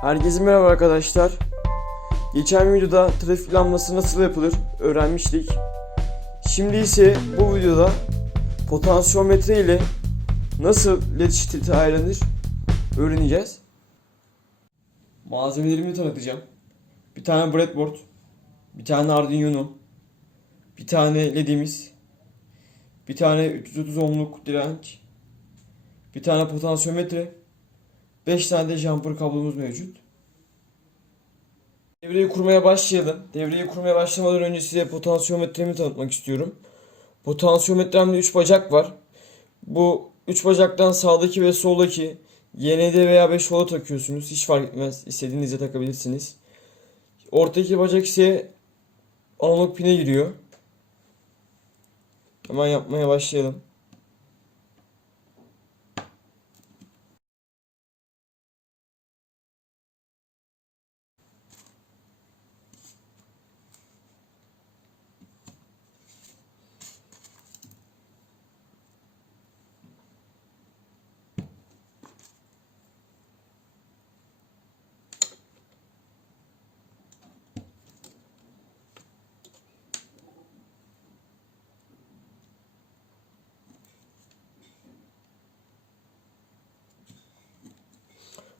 Herkese merhaba arkadaşlar. Geçen videoda trafik lambası nasıl yapılır öğrenmiştik. Şimdi ise bu videoda potansiyometre ile nasıl led şiddeti öğreneceğiz. Malzemelerimi tanıtacağım. Bir tane breadboard, bir tane Arduino, bir tane ledimiz, bir tane 330 ohmluk direnç, bir tane potansiyometre, 5 tane de jumper kablomuz mevcut. Devreyi kurmaya başlayalım. Devreyi kurmaya başlamadan önce size potansiyometremi tanıtmak istiyorum. Potansiyometremde 3 bacak var. Bu 3 bacaktan sağdaki ve soldaki YND veya 5 vola takıyorsunuz. Hiç fark etmez. İstediğinizde takabilirsiniz. Ortadaki bacak ise analog pine giriyor. Hemen yapmaya başlayalım.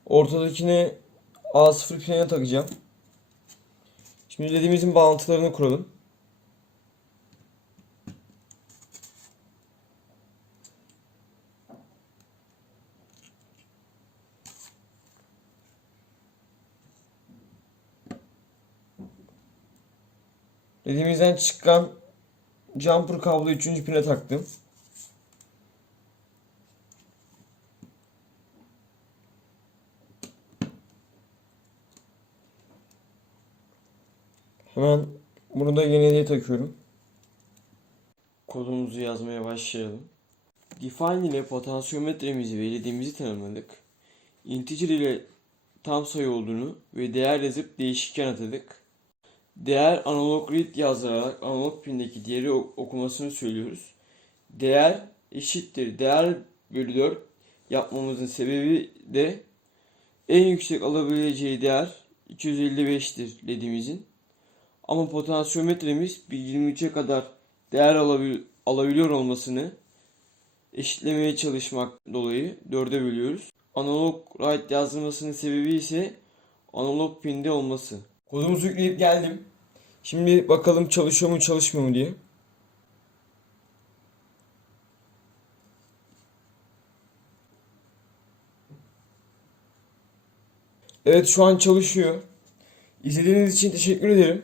Ortadakini A0 pinine takacağım. Şimdi ledimizin bağlantılarını kuralım. Ledimizden çıkan jumper kabloyu 3. pine taktım. Hemen bunu da yeniliğe takıyorum. Kodumuzu yazmaya başlayalım. Define ile potansiyometremizi ve ledimizi tanımladık. Integer ile tam sayı olduğunu ve değer yazıp değişken atadık. Değer analog read yazdırarak analog pindeki değeri ok- okumasını söylüyoruz. Değer eşittir değer bölü 4 yapmamızın sebebi de en yüksek alabileceği değer 255'tir ledimizin. Ama potansiyometremiz bir 23'e kadar değer alabil- alabiliyor olmasını eşitlemeye çalışmak dolayı 4'e bölüyoruz. Analog write yazılmasının sebebi ise analog pinde olması. Kodumuzu yükleyip geldim. Şimdi bakalım çalışıyor mu çalışmıyor mu diye. Evet şu an çalışıyor. İzlediğiniz için teşekkür ederim.